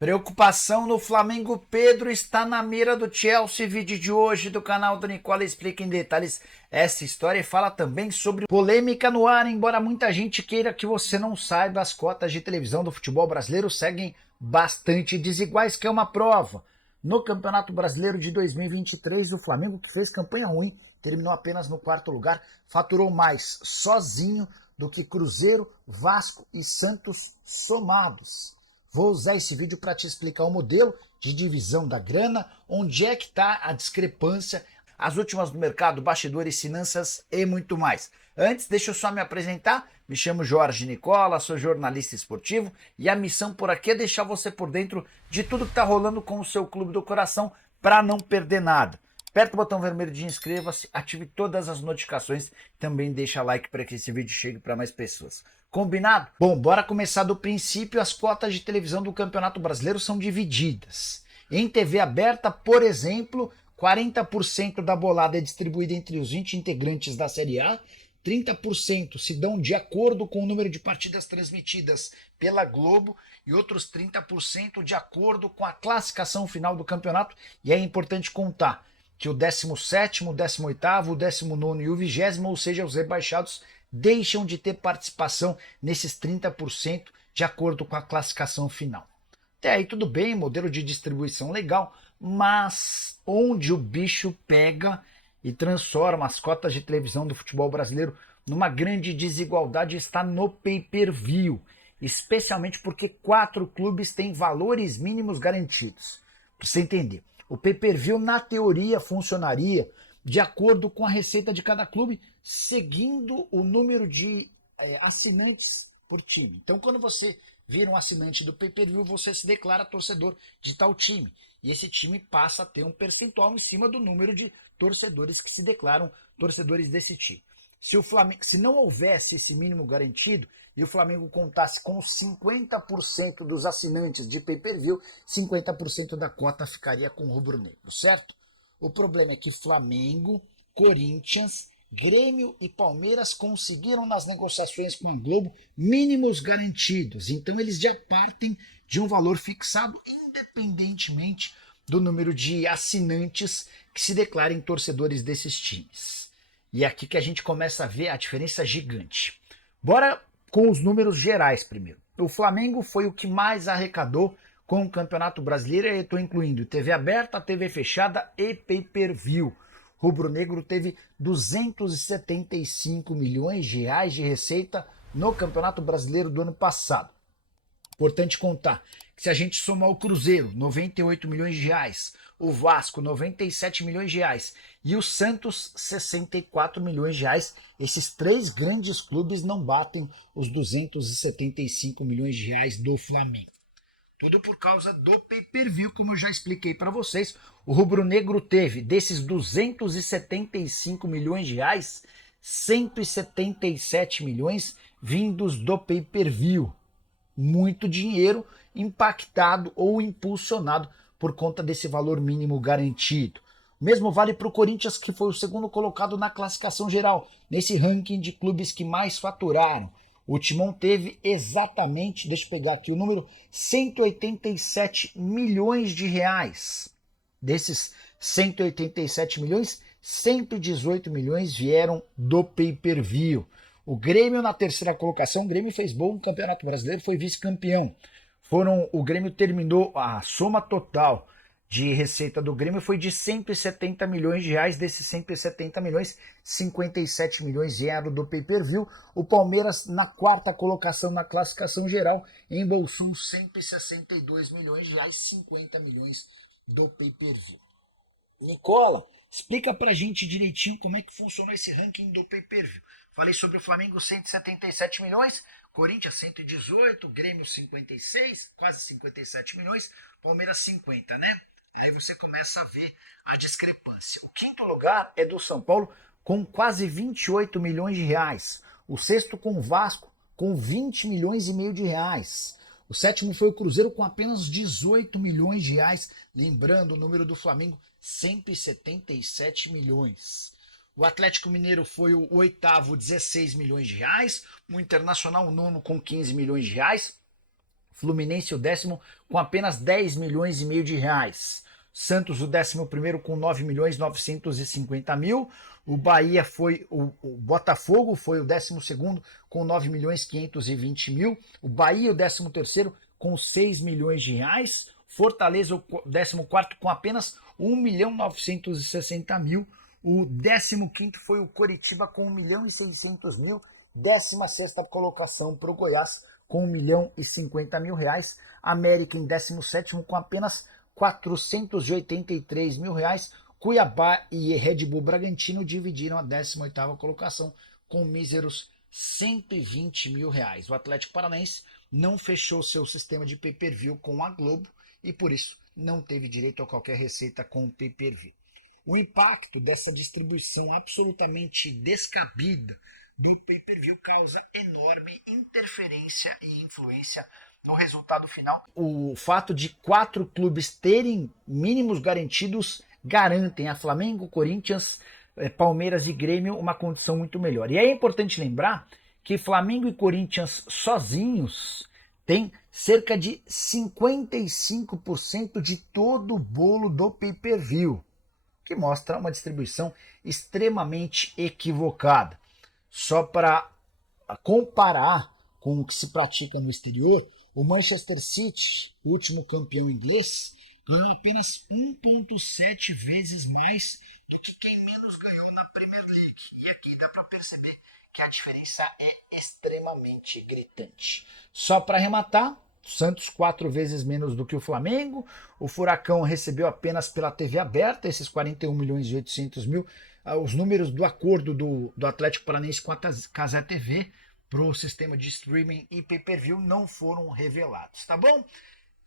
Preocupação no Flamengo. Pedro está na mira do Chelsea. Vídeo de hoje do canal do Nicola explica em detalhes essa história e fala também sobre polêmica no ar. Embora muita gente queira que você não saiba, as cotas de televisão do futebol brasileiro seguem bastante desiguais, que é uma prova. No Campeonato Brasileiro de 2023, o Flamengo, que fez campanha ruim, terminou apenas no quarto lugar, faturou mais sozinho do que Cruzeiro, Vasco e Santos somados. Vou usar esse vídeo para te explicar o modelo de divisão da grana, onde é que está a discrepância, as últimas do mercado, bastidores, finanças e muito mais. Antes, deixa eu só me apresentar. Me chamo Jorge Nicola, sou jornalista esportivo e a missão por aqui é deixar você por dentro de tudo que está rolando com o seu clube do coração para não perder nada. Aperta o botão vermelho de inscreva-se, ative todas as notificações, também deixa like para que esse vídeo chegue para mais pessoas. Combinado? Bom, bora começar do princípio. As cotas de televisão do Campeonato Brasileiro são divididas. Em TV aberta, por exemplo, 40% da bolada é distribuída entre os 20 integrantes da Série A, 30% se dão de acordo com o número de partidas transmitidas pela Globo e outros 30% de acordo com a classificação final do campeonato. E é importante contar que o 17º, o 18º, o 19º e o 20º, ou seja, os rebaixados, deixam de ter participação nesses 30% de acordo com a classificação final. Até aí tudo bem, modelo de distribuição legal, mas onde o bicho pega e transforma as cotas de televisão do futebol brasileiro numa grande desigualdade está no pay-per-view, especialmente porque 4 clubes têm valores mínimos garantidos. Para você entender, o pay-per-view na teoria funcionaria de acordo com a receita de cada clube, seguindo o número de assinantes por time. Então, quando você vira um assinante do pay-per-view, você se declara torcedor de tal time. E esse time passa a ter um percentual em cima do número de torcedores que se declaram torcedores desse time. Se não houvesse esse mínimo garantido e o Flamengo contasse com 50% dos assinantes de pay-per-view, 50% da cota ficaria com o rubro-negro, certo? O problema é que Flamengo, Corinthians, Grêmio e Palmeiras conseguiram nas negociações com a Globo mínimos garantidos. Então eles já partem de um valor fixado independentemente do número de assinantes que se declarem torcedores desses times. E é aqui que a gente começa a ver a diferença gigante. Bora com os números gerais primeiro. O Flamengo foi o que mais arrecadou com o Campeonato Brasileiro, eu estou incluindo TV aberta, TV fechada e pay-per-view. Rubro-Negro teve 275 milhões de reais de receita no Campeonato Brasileiro do ano passado. Importante contar que se a gente somar o Cruzeiro, 98 milhões de reais, o Vasco, 97 milhões de reais e o Santos, 64 milhões de reais, esses 3 grandes clubes não batem os 275 milhões de reais do Flamengo. Tudo por causa do pay-per-view, como eu já expliquei para vocês. O rubro-negro teve, desses 275 milhões de reais, 177 milhões vindos do pay-per-view. Muito dinheiro impactado ou impulsionado por conta desse valor mínimo garantido. O mesmo vale para o Corinthians, que foi o segundo colocado na classificação geral, nesse ranking de clubes que mais faturaram. O Timão teve exatamente, deixa eu pegar aqui o número, 187 milhões de reais. Desses 187 milhões, 118 milhões vieram do pay-per-view. O Grêmio na terceira colocação, o Grêmio fez bom no Campeonato Brasileiro, foi vice-campeão. O Grêmio terminou a soma total de receita do Grêmio foi de 170 milhões de reais. Desses 170 milhões, 57 milhões vieram do pay-per-view. O Palmeiras, na quarta colocação na classificação geral, embolsou 162 milhões de reais, 50 milhões do pay-per-view. Nicola, explica pra gente direitinho como é que funcionou esse ranking do pay-per-view. Falei sobre o Flamengo, 177 milhões, Corinthians 118, Grêmio 56, quase 57 milhões, Palmeiras 50, né? Aí você começa a ver a discrepância. O quinto lugar é do São Paulo com quase 28 milhões de reais. O sexto com o Vasco com 20 milhões e meio de reais. O sétimo foi o Cruzeiro com apenas 18 milhões de reais. Lembrando o número do Flamengo, 177 milhões. O Atlético Mineiro foi o oitavo, 16 milhões de reais. O Internacional, o nono, com 15 milhões de reais. Fluminense o 10º com apenas 10 milhões e meio de reais. Santos o 11º com 9 milhões 950 mil. O Bahia foi o Botafogo foi o 12º com 9 milhões 520 mil. O Bahia o 13º com 6 milhões de reais. Fortaleza o 14º com apenas 1 milhão 960 mil. O 15º foi o Coritiba com 1 milhão e 600 mil. 16ª colocação para o Goiás com 1 milhão e 50 mil reais. América em 17º com apenas 483 mil reais. Cuiabá e Red Bull Bragantino dividiram a 18ª colocação com míseros 120 mil reais. O Atlético Paranaense não fechou seu sistema de pay-per-view com a Globo e por isso não teve direito a qualquer receita com o pay-per-view. O impacto dessa distribuição absolutamente descabida do pay-per-view causa enorme interferência e influência no resultado final. O fato de 4 clubes terem mínimos garantidos garantem a Flamengo, Corinthians, Palmeiras e Grêmio uma condição muito melhor. E é importante lembrar que Flamengo e Corinthians sozinhos têm cerca de 55% de todo o bolo do pay-per-view, que mostra uma distribuição extremamente equivocada. Só para comparar com o que se pratica no exterior, o Manchester City, o último campeão inglês, ganhou apenas 1,7 vezes mais do que quem menos ganhou na Premier League. E aqui dá para perceber que a diferença é extremamente gritante. Só para arrematar, o Santos 4 vezes menos do que o Flamengo, o Furacão recebeu apenas pela TV aberta esses 41 milhões e 800 mil. Os números do acordo do Atlético Paranaense com a Cazé TV para o sistema de streaming e pay-per-view não foram revelados, tá bom?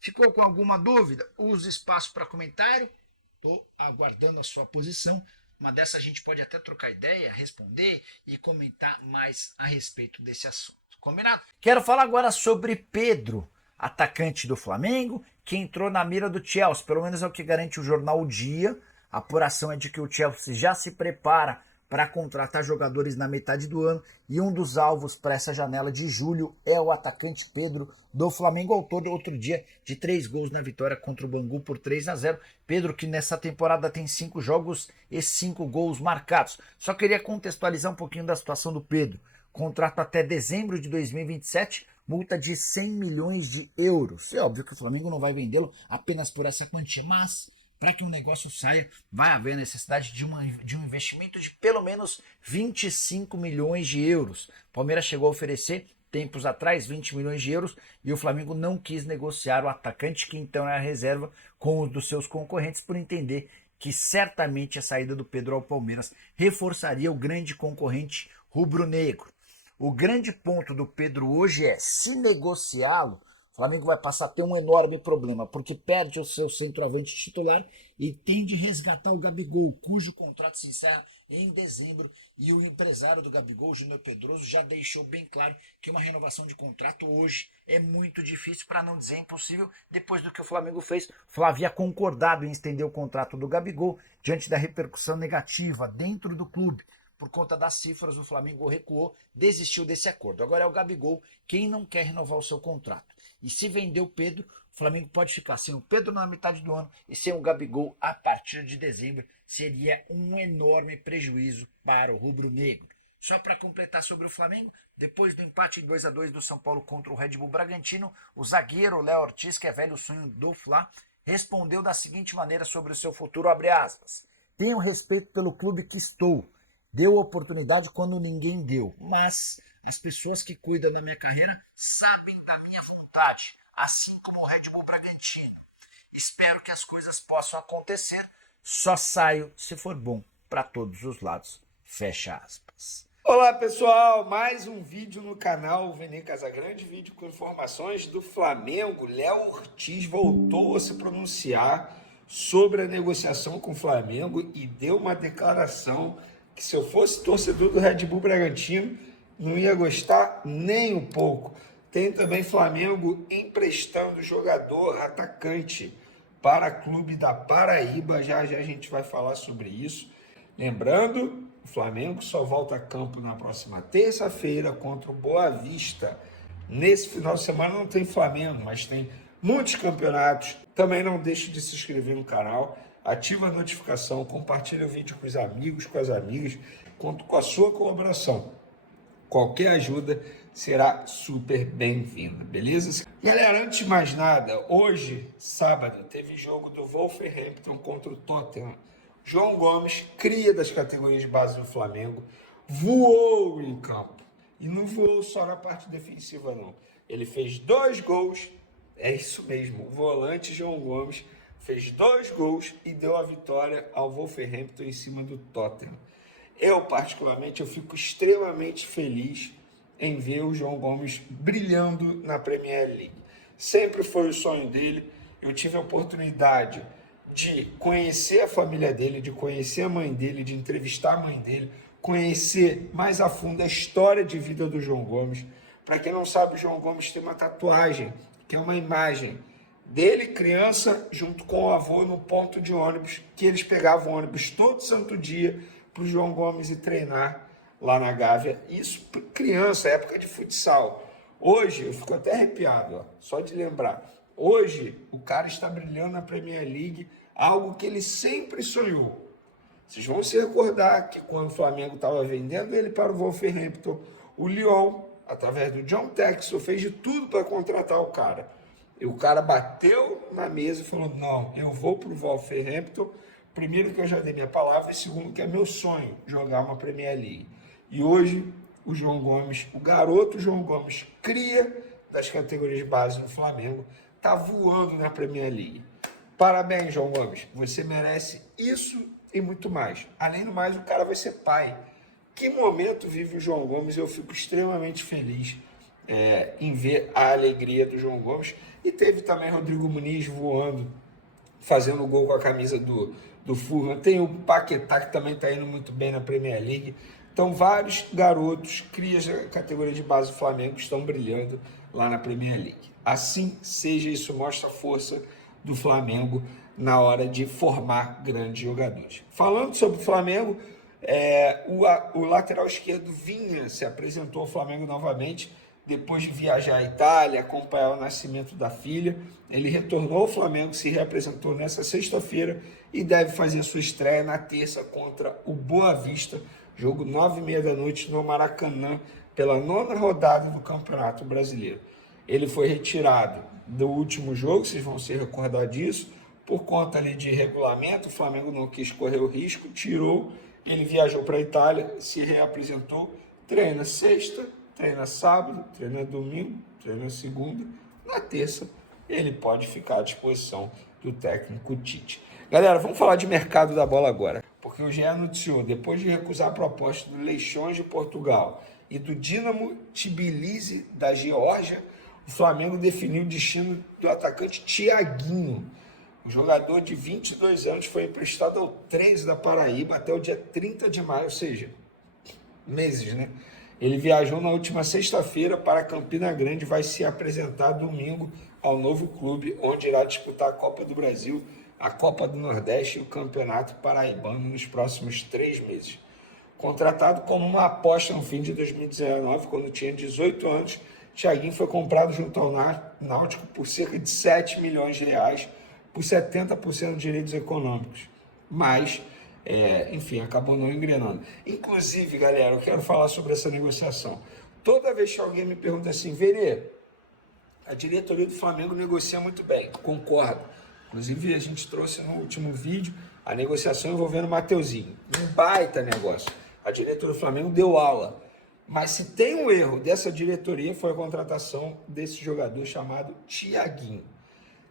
Ficou com alguma dúvida? Use espaço para comentário. Estou aguardando a sua posição. Uma dessa a gente pode até trocar ideia, responder e comentar mais a respeito desse assunto. Combinado? Quero falar agora sobre Pedro, atacante do Flamengo, que entrou na mira do Chelsea. Pelo menos é o que garante o jornal O Dia. A apuração é de que o Chelsea já se prepara para contratar jogadores na metade do ano e um dos alvos para essa janela de julho é o atacante Pedro do Flamengo, autor outro dia de 3 gols na vitória contra o Bangu por 3-0. Pedro que nessa temporada tem 5 jogos e 5 gols marcados. Só queria contextualizar um pouquinho da situação do Pedro. Contrato até dezembro de 2027, multa de 100 milhões de euros. É óbvio que o Flamengo não vai vendê-lo apenas por essa quantia, mas para que um negócio saia, vai haver necessidade de um investimento de pelo menos 25 milhões de euros. O Palmeiras chegou a oferecer, tempos atrás, 20 milhões de euros e o Flamengo não quis negociar o atacante, que então é a reserva, com os dos seus concorrentes, por entender que certamente a saída do Pedro ao Palmeiras reforçaria o grande concorrente rubro-negro. O grande ponto do Pedro hoje é, se negociá-lo, o Flamengo vai passar a ter um enorme problema, porque perde o seu centroavante titular e tem de resgatar o Gabigol, cujo contrato se encerra em dezembro, e o empresário do Gabigol, Júnior Pedroso, já deixou bem claro que uma renovação de contrato hoje é muito difícil, para não dizer impossível, depois do que o Flamengo fez. O Flávio havia concordado em estender o contrato do Gabigol diante da repercussão negativa dentro do clube. Por conta das cifras, o Flamengo recuou, desistiu desse acordo. Agora é o Gabigol quem não quer renovar o seu contrato. E se vender o Pedro, o Flamengo pode ficar sem o Pedro na metade do ano e sem o Gabigol a partir de dezembro. Seria um enorme prejuízo para o rubro-negro. Só para completar sobre o Flamengo, depois do empate em 2-2 do São Paulo contra o Red Bull Bragantino, o zagueiro Léo Ortiz, que é velho sonho do Fla, respondeu da seguinte maneira sobre o seu futuro, abre aspas: tenho respeito pelo clube que estou. Deu oportunidade quando ninguém deu, mas as pessoas que cuidam da minha carreira sabem da minha vontade, assim como o Red Bull Bragantino. Espero que as coisas possam acontecer, só saio se for bom para todos os lados. Fecha aspas. Olá pessoal, mais um vídeo no canal Vene Casagrande, vídeo com informações do Flamengo. Léo Ortiz voltou a se pronunciar sobre a negociação com o Flamengo e deu uma declaração que, se eu fosse torcedor do Red Bull Bragantino, não ia gostar nem um pouco. Tem também Flamengo emprestando jogador atacante para clube da Paraíba, já já a gente vai falar sobre isso. Lembrando, o Flamengo só volta a campo na próxima terça-feira contra o Boa Vista. Nesse final de semana não tem Flamengo, mas tem muitos campeonatos. Também não deixe de se inscrever no canal, ativa a notificação, compartilha o vídeo com os amigos, com as amigas, conto com a sua colaboração. Qualquer ajuda será super bem-vinda, beleza? Galera, antes de mais nada, hoje, sábado, teve jogo do Wolverhampton contra o Tottenham. João Gomes, cria das categorias de base do Flamengo, voou em campo. E não voou só na parte defensiva, não. Ele fez 2 gols, é isso mesmo, o volante João Gomes fez 2 gols e deu a vitória ao Wolverhampton em cima do Tottenham. Eu, particularmente, eu fico extremamente feliz em ver o João Gomes brilhando na Premier League. Sempre foi o sonho dele. Eu tive a oportunidade de conhecer a família dele, de conhecer a mãe dele, de entrevistar a mãe dele, conhecer mais a fundo a história de vida do João Gomes. Para quem não sabe, o João Gomes tem uma tatuagem, que é uma imagem dele, criança, junto com o avô no ponto de ônibus, que eles pegavam ônibus todo santo dia para o João Gomes ir treinar lá na Gávea. Isso criança, época de futsal. Hoje, eu fico até arrepiado, ó, só de lembrar. Hoje, o cara está brilhando na Premier League, algo que ele sempre sonhou. Vocês vão se recordar que quando o Flamengo estava vendendo ele para o Wolverhampton, o Lyon, através do John Textor, fez de tudo para contratar o cara. E o cara bateu na mesa e falou, não, eu vou para o Wolverhampton. Primeiro que eu já dei minha palavra e segundo que é meu sonho jogar uma Premier League. E hoje o João Gomes, o garoto João Gomes, cria das categorias de base no Flamengo, tá voando na Premier League. Parabéns, João Gomes, você merece isso e muito mais. Além do mais, o cara vai ser pai. Que momento vive o João Gomes? Eu fico extremamente feliz em ver a alegria do João Gomes. E teve também Rodrigo Muniz voando, fazendo gol com a camisa do Fulham. Tem o Paquetá, que também está indo muito bem na Premier League. Então, vários garotos, crias da categoria de base do Flamengo, estão brilhando lá na Premier League. Assim seja, isso mostra a força do Flamengo na hora de formar grandes jogadores. Falando sobre o Flamengo, o lateral esquerdo Vinha se apresentou ao Flamengo novamente, depois de viajar à Itália, acompanhar o nascimento da filha. Ele retornou ao Flamengo, se reapresentou nessa sexta-feira e deve fazer sua estreia na terça contra o Boa Vista, jogo 9h30 da noite no Maracanã, pela 9ª rodada do Campeonato Brasileiro. Ele foi retirado do último jogo, vocês vão se recordar disso, por conta ali de regulamento. O Flamengo não quis correr o risco, tirou, ele viajou para a Itália, se reapresentou, treina sexta, treina sábado, treina domingo, treina segunda. Na terça, ele pode ficar à disposição do técnico Tite. Galera, vamos falar de mercado da bola agora, porque o GE anunciou, depois de recusar a proposta do Leixões de Portugal e do Dinamo Tbilisi da Geórgia, o Flamengo definiu o destino do atacante Thiaguinho. O jogador de 22 anos foi emprestado ao 13 da Paraíba até o dia 30 de maio, ou seja, meses, né? Ele viajou na última sexta-feira para Campina Grande e vai se apresentar domingo ao novo clube, onde irá disputar a Copa do Brasil, a Copa do Nordeste e o Campeonato Paraibano nos próximos 3 meses. Contratado como uma aposta no fim de 2019, quando tinha 18 anos, Thiaguinho foi comprado junto ao Náutico por cerca de 7 milhões de reais, por 70% de direitos econômicos. Mas, enfim, acabou não engrenando. Inclusive, galera, eu quero falar sobre essa negociação. Toda vez que alguém me pergunta assim, Verê, a diretoria do Flamengo negocia muito bem, concordo. Inclusive, a gente trouxe no último vídeo a negociação envolvendo o Mateuzinho. Um baita negócio. A diretoria do Flamengo deu aula. Mas se tem um erro dessa diretoria, foi a contratação desse jogador chamado Thiaguinho.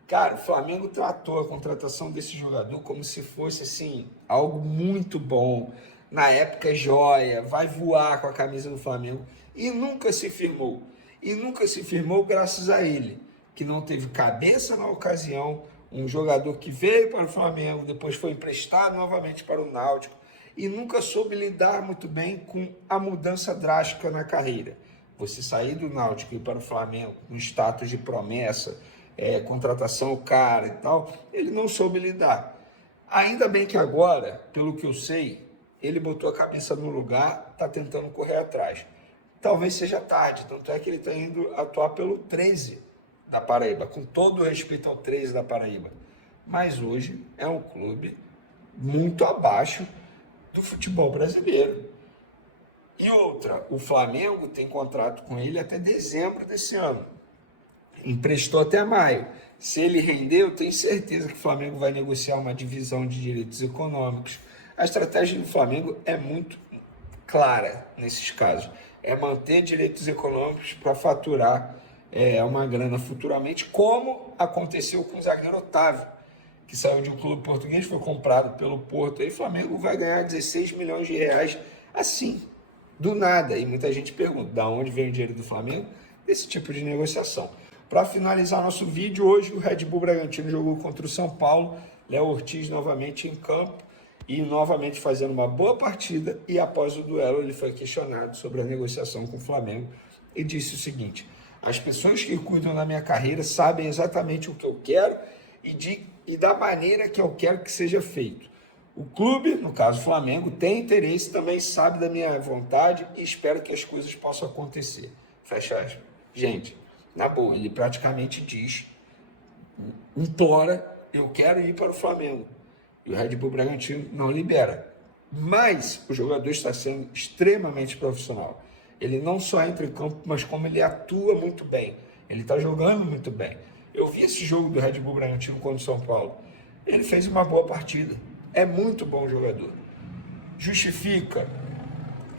Cara, o Flamengo tratou a contratação desse jogador como se fosse, assim, algo muito bom. Na época, joia, vai voar com a camisa do Flamengo. E nunca se firmou. E nunca se firmou graças a ele, que não teve cabeça na ocasião. Um jogador que veio para o Flamengo, depois foi emprestado novamente para o Náutico e nunca soube lidar muito bem com a mudança drástica na carreira. Você sair do Náutico e ir para o Flamengo com status de promessa, contratação cara e tal, ele não soube lidar. Ainda bem que agora, pelo que eu sei, ele botou a cabeça no lugar, está tentando correr atrás. talvez seja tarde. Tanto é que ele está indo atuar pelo 13 da Paraíba, com todo o respeito ao 13 da Paraíba. Mas hoje é um clube muito abaixo do futebol brasileiro. E outra, o Flamengo tem contrato com ele até dezembro desse ano. Emprestou até maio. Se ele render, eu tenho certeza que o Flamengo vai negociar uma divisão de direitos econômicos. A estratégia do Flamengo é muito clara nesses casos. É manter direitos econômicos para faturar uma grana futuramente, como aconteceu com o zagueiro Otávio, que saiu de um clube português, foi comprado pelo Porto, e o Flamengo vai ganhar 16 milhões de reais assim, do nada. E muita gente pergunta, da onde vem o dinheiro do Flamengo? Desse tipo de negociação. Para finalizar nosso vídeo, hoje o Red Bull Bragantino jogou contra o São Paulo, Léo Ortiz novamente em campo e novamente fazendo uma boa partida, e após o duelo ele foi questionado sobre a negociação com o Flamengo e disse o seguinte: as pessoas que cuidam da minha carreira sabem exatamente o que eu quero e da maneira que eu quero que seja feito. O clube, no caso o Flamengo, tem interesse, também sabe da minha vontade e espero que as coisas possam acontecer. Fecha aspas. Gente, na boa, ele praticamente diz, implora, eu quero ir para o Flamengo. E o Red Bull Bragantino não libera. Mas o jogador está sendo extremamente profissional. Ele não só entra em campo, mas como ele atua muito bem. Ele está jogando muito bem. Eu vi esse jogo do Red Bull Bragantino contra o São Paulo. Ele fez uma boa partida. É muito bom jogador. Justifica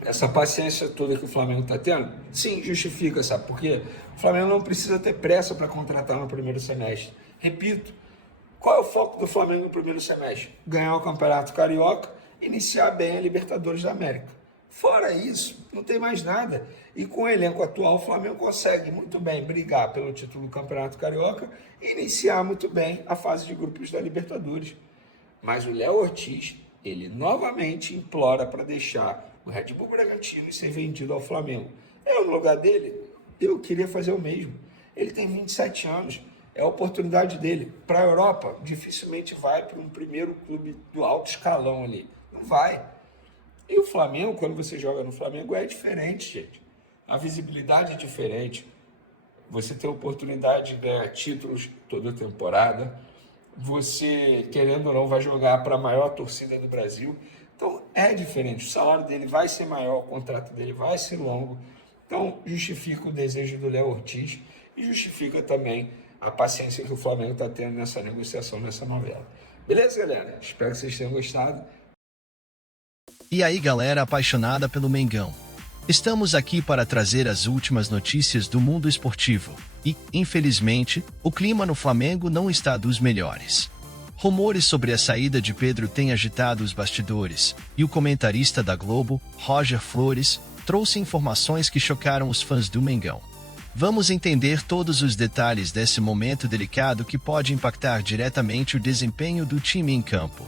essa paciência toda que o Flamengo está tendo? Sim, justifica, sabe por quê? O Flamengo não precisa ter pressa para contratar no primeiro semestre. Repito, qual é o foco do Flamengo no primeiro semestre? Ganhar o Campeonato Carioca, iniciar bem a Libertadores da América. Fora isso, não tem mais nada. E com o elenco atual, o Flamengo consegue muito bem brigar pelo título do Campeonato Carioca e iniciar muito bem a fase de grupos da Libertadores. Mas o Léo Ortiz, ele novamente implora para deixar o Red Bull Bragantino e ser vendido ao Flamengo. Eu, no lugar dele, eu queria fazer o mesmo. Ele tem 27 anos, é a oportunidade dele. Para a Europa, dificilmente vai para um primeiro clube do alto escalão ali. Não vai. E o Flamengo, quando você joga no Flamengo, é diferente, gente. A visibilidade é diferente. Você tem a oportunidade de ganhar títulos toda temporada. Você, querendo ou não, vai jogar para a maior torcida do Brasil. Então, é diferente. O salário dele vai ser maior, o contrato dele vai ser longo. Então, justifica o desejo do Léo Ortiz e justifica também a paciência que o Flamengo está tendo nessa negociação, nessa novela. Beleza, galera? Espero que vocês tenham gostado. E aí, galera apaixonada pelo Mengão. Estamos aqui para trazer as últimas notícias do mundo esportivo. E, infelizmente, o clima no Flamengo não está dos melhores. Rumores sobre a saída de Pedro têm agitado os bastidores, e o comentarista da Globo, Roger Flores, trouxe informações que chocaram os fãs do Mengão. Vamos entender todos os detalhes desse momento delicado que pode impactar diretamente o desempenho do time em campo.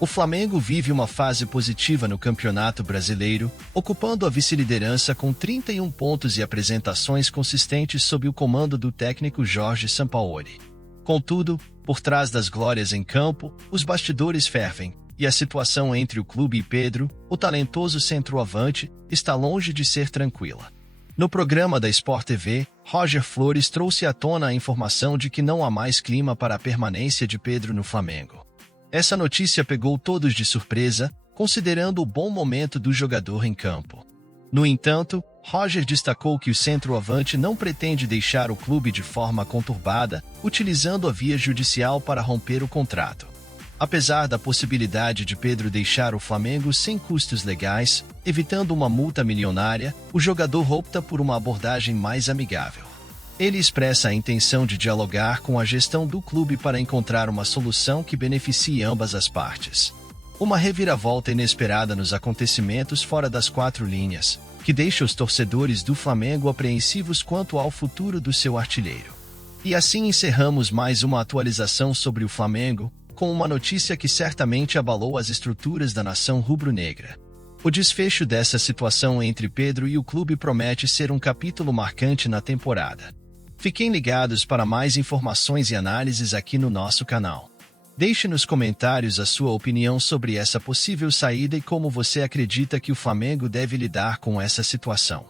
O Flamengo vive uma fase positiva no Campeonato Brasileiro, ocupando a vice-liderança com 31 pontos e apresentações consistentes sob o comando do técnico Jorge Sampaoli. Contudo, por trás das glórias em campo, os bastidores fervem, e a situação entre o clube e Pedro, o talentoso centroavante, está longe de ser tranquila. No programa da Sport TV, Roger Flores trouxe à tona a informação de que não há mais clima para a permanência de Pedro no Flamengo. Essa notícia pegou todos de surpresa, considerando o bom momento do jogador em campo. No entanto, Roger destacou que o centroavante não pretende deixar o clube de forma conturbada, utilizando a via judicial para romper o contrato. Apesar da possibilidade de Pedro deixar o Flamengo sem custos legais, evitando uma multa milionária, o jogador opta por uma abordagem mais amigável. Ele expressa a intenção de dialogar com a gestão do clube para encontrar uma solução que beneficie ambas as partes. Uma reviravolta inesperada nos acontecimentos fora das quatro linhas, que deixa os torcedores do Flamengo apreensivos quanto ao futuro do seu artilheiro. E assim encerramos mais uma atualização sobre o Flamengo, com uma notícia que certamente abalou as estruturas da nação rubro-negra. O desfecho dessa situação entre Pedro e o clube promete ser um capítulo marcante na temporada. Fiquem ligados para mais informações e análises aqui no nosso canal. Deixe nos comentários a sua opinião sobre essa possível saída e como você acredita que o Flamengo deve lidar com essa situação.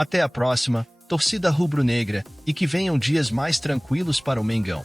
Até a próxima, torcida rubro-negra, e que venham dias mais tranquilos para o Mengão.